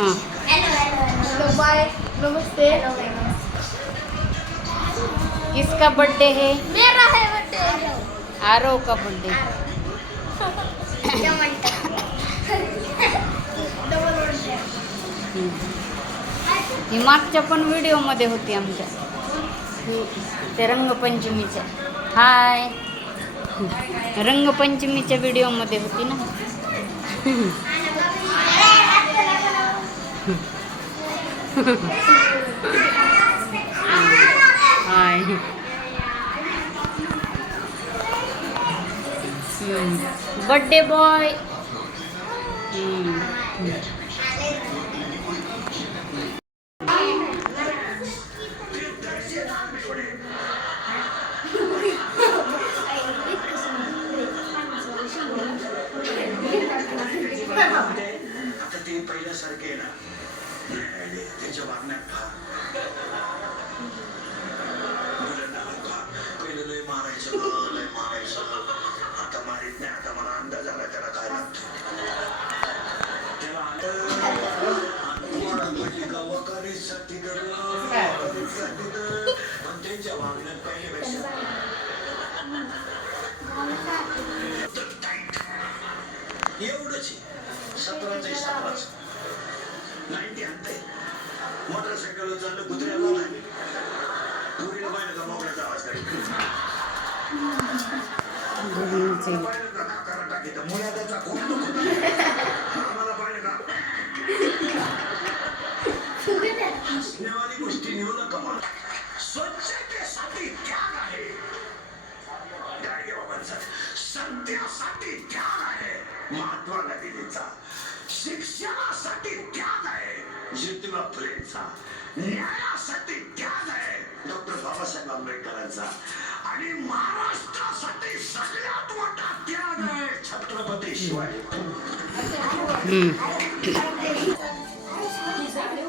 हाँ hello bye नमस्ते। किसका birthday है? मेरा है बर्थडे। आरव का बर्थडे. ही मागच्या पण व्हिडिओमध्ये होती आमच्या ते रंगपंचमीच्या. हाय, रंगपंचमीच्या व्हिडिओमध्ये होती ना. हाय. Birthday boy. आता ते पहिल्यासारखे ना त्याच्या वागण्यात पहिलं लय मारायचं लय मारायचं. आता मारित नाही. आता मला अंदाज आला त्याला काय लागतं. त्याला वकारीसाठी त्यांच्या वागण्यात पहिल्यापेक्षा एवढंच 17च 17च 90 आणते. मोटरसायकल चाललं कुत्र्याला नाही पुरीला पाहिलं का मोकळ्याचा आवाज काढतो. पाहिलं का काकाला टाकी तर मुळ्या त्याचा खूप आम्हाला पाहिलं का हसण्यावाली गोष्टी नेऊ नका मला. स्वच्छतेसाठी त्याग आहे. गाडगे बाबांचा सत्यासाठी त्याग आहे. महात्मा गांधींचा शिक्षणासाठी त्याग आहे. ज्योतिबा फुलेंचा न्यायासाठी त्याग आहे. डॉक्टर बाबासाहेब आंबेडकरांचा आणि महाराष्ट्रासाठी सगळ्यात मोठा त्याग आहे छत्रपती शिवाजी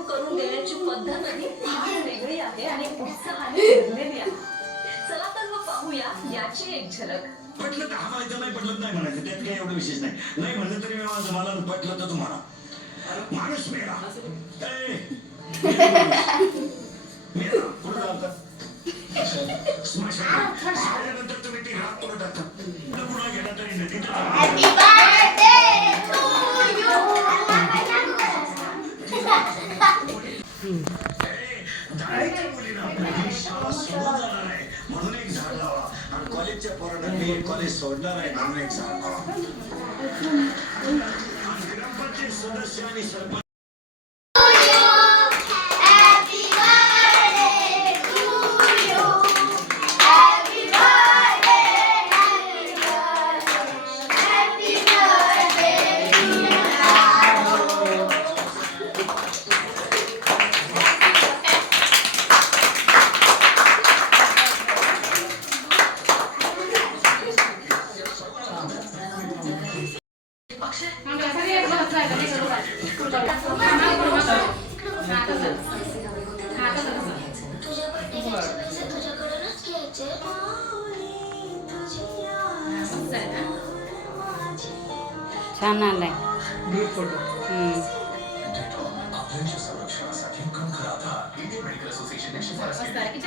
करून देण्याची पद्धतही वेगळी आहे आणि उत्साहाने भरलेली आहे. चला तर मग पाहूया याची एक झलक. पटलं तर म्हणायचं नाही पटलं नाही म्हणायचं त्यात काही एवढं विशेष नाही. नाही म्हणलं तरी मला पटलं तर तुम्हाला माणूस मेला मेला पुढे जाता स्मशानानंतर तुम्ही ती रात पुढे टाकता पुन्हा गेला तरी नदीत म्हणून एक झाड लावा आणि कॉलेजच्या पोरांना मी कॉलेज सोडणार आहे म्हणून एक झाड लावा. आणि ग्रामपंचायत सदस्य आणि सरपंच छान आलाय. संरक्षणासाठी खणखर आधार इंडियन मेडिकल असोसिएशनने शिफारस केली.